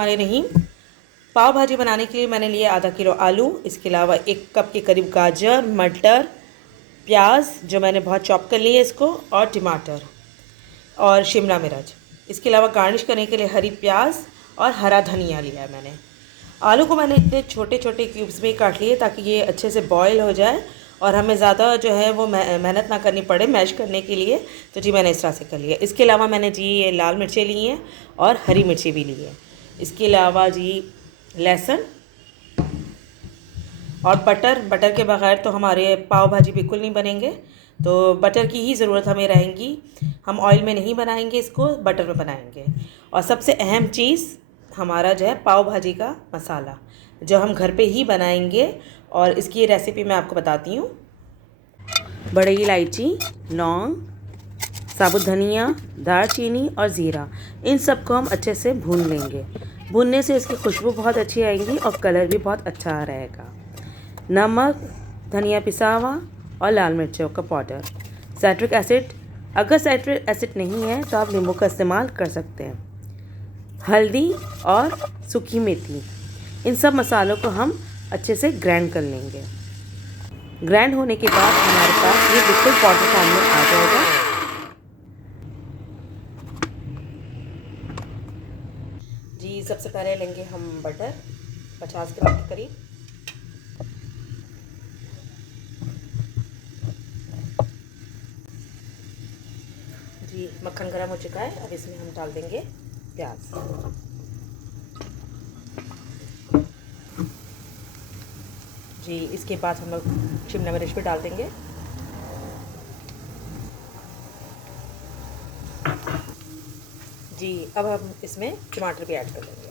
बिस्मिल्लाहिर्रहमानिर्रहीम। पाव भाजी बनाने के लिए मैंने लिया आधा किलो आलू, इसके अलावा 1 कप के करीब गाजर, मटर, प्याज जो मैंने बहुत चॉप कर लिए इसको, और टमाटर और शिमला मिर्च। इसके अलावा गार्निश करने के लिए हरी प्याज और हरा धनिया लिया है मैंने। आलू को मैंने इतने छोटे छोटे क्यूब्स में काट लिए ताकि ये अच्छे से बॉयल हो जाए और हमें ज़्यादा जो है वो मेहनत ना करनी पड़े मैश करने के लिए। तो जी मैंने इस तरह से कर लिया। इसके अलावा मैंने जी ये लाल मिर्चें ली हैं और हरी मिर्ची भी ली है। इसके अलावा जी लहसुन और बटर के बगैर तो हमारे पाव भाजी बिल्कुल नहीं बनेंगे, तो बटर की ही ज़रूरत हमें रहेगी। हम ऑयल में नहीं बनाएंगे इसको, बटर में बनाएंगे। और सबसे अहम चीज़ हमारा जो है पाव भाजी का मसाला जो हम घर पे ही बनाएंगे, और इसकी रेसिपी मैं आपको बताती हूँ। बड़ी इलायची, लौंग, साबुत धनिया, दालचीनी और ज़ीरा, इन सब को हम अच्छे से भून लेंगे। भूनने से इसकी खुशबू बहुत अच्छी आएगी और कलर भी बहुत अच्छा रहेगा। नमक, धनिया पिसा हुआ और लाल मिर्चों का पाउडर, साइट्रिक एसिड, अगर साइट्रिक एसिड नहीं है तो आप नींबू का इस्तेमाल कर सकते हैं, हल्दी और सूखी मेथी। इन सब मसालों को हम अच्छे से ग्राइंड कर लेंगे। ग्राइंड होने के बाद हमारे पास ये बिल्कुल पाउडर फॉर्म में आ जाएगा। जी सबसे पहले लेंगे हम बटर 50 ग्राम के करीब। जी मक्खन गर्म हो चुका है, अब इसमें हम डाल देंगे प्याज। जी इसके बाद हम लोग शिमला मिर्च भी डाल देंगे। जी अब हम इसमें टमाटर भी ऐड कर देंगे।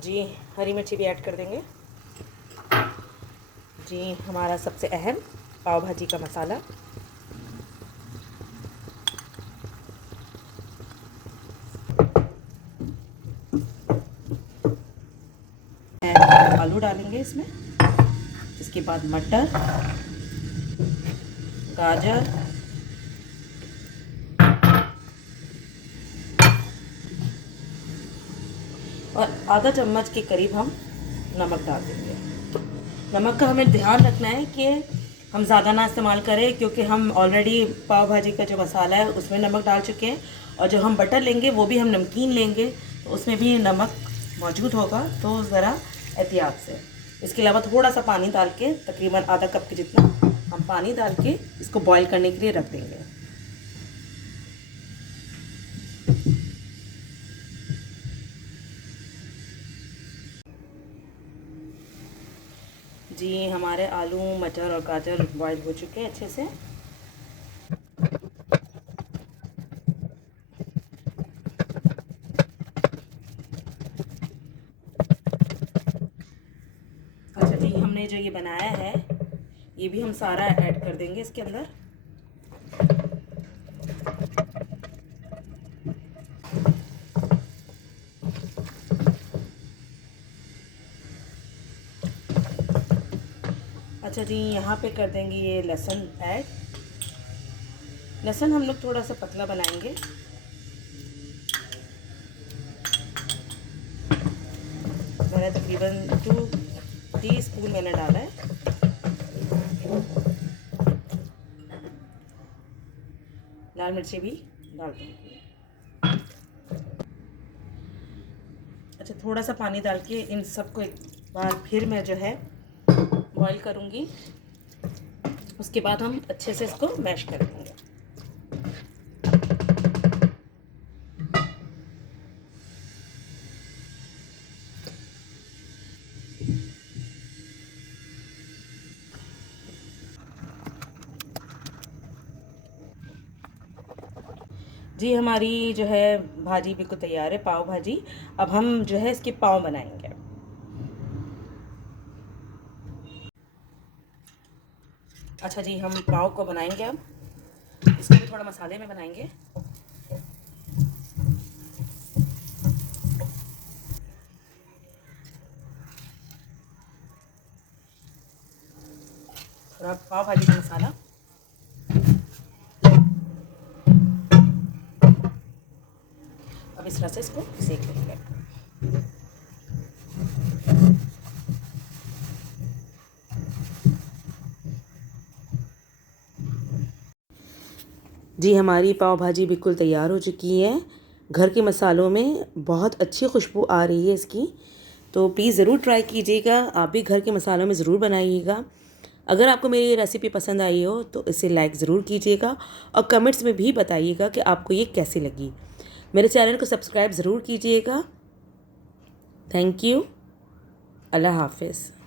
जी हरी मिर्ची भी ऐड कर देंगे। जी हमारा सबसे अहम पाव भाजी का मसाला। आलू डालेंगे इसमें, इसके बाद मटर, गाजर, और आधा चम्मच के करीब हम नमक डाल देंगे। नमक का हमें ध्यान रखना है कि हम ज़्यादा ना इस्तेमाल करें, क्योंकि हम ऑलरेडी पाव भाजी का जो मसाला है उसमें नमक डाल चुके हैं, और जो हम बटर लेंगे वो भी हम नमकीन लेंगे तो उसमें भी नमक मौजूद होगा, तो ज़रा एहतियात से। इसके अलावा थोड़ा सा पानी डाल के, तकरीबन आधा कप के जितना हम पानी डाल के इसको बॉईल करने के लिए रख देंगे। जी हमारे आलू, मटर और गाजर बॉईल हो चुके हैं अच्छे से। अच्छा जी हमने जो ये बनाया है ये भी हम सारा ऐड कर देंगे इसके अंदर। अच्छा जी यहाँ पे कर देंगे ये लहसुन ऐड। लहसुन हम लोग थोड़ा सा पतला बनाएंगे। मैंने तकरीबन 2 टीस्पून मैंने डाला है। लाल मिर्ची भी डाल देंगे। अच्छा थोड़ा सा पानी डाल के इन सबको एक बार फिर मैं जो है बॉईल करूँगी, उसके बाद हम अच्छे से इसको मैश कर देंगे। जी हमारी जो है भाजी बिल्कुल तैयार है, पाव भाजी। अब हम जो है इसके पाव बनाएंगे। अच्छा जी हम पाव को बनाएंगे। अब इसको भी थोड़ा मसाले में बनाएंगे। हमारा पाव भाजी का मसाला। अब इस तरह से इसको सेक लेंगे। जी हमारी पाव भाजी बिल्कुल तैयार हो चुकी है। घर के मसालों में बहुत अच्छी खुशबू आ रही है इसकी। तो प्लीज़ ज़रूर ट्राई कीजिएगा, आप भी घर के मसालों में ज़रूर बनाइएगा। अगर आपको मेरी ये रेसिपी पसंद आई हो तो इसे लाइक ज़रूर कीजिएगा और कमेंट्स में भी बताइएगा कि आपको ये कैसी लगी। मेरे चैनल को सब्सक्राइब ज़रूर कीजिएगा। Thank you. अल्लाह हाफ़िज़।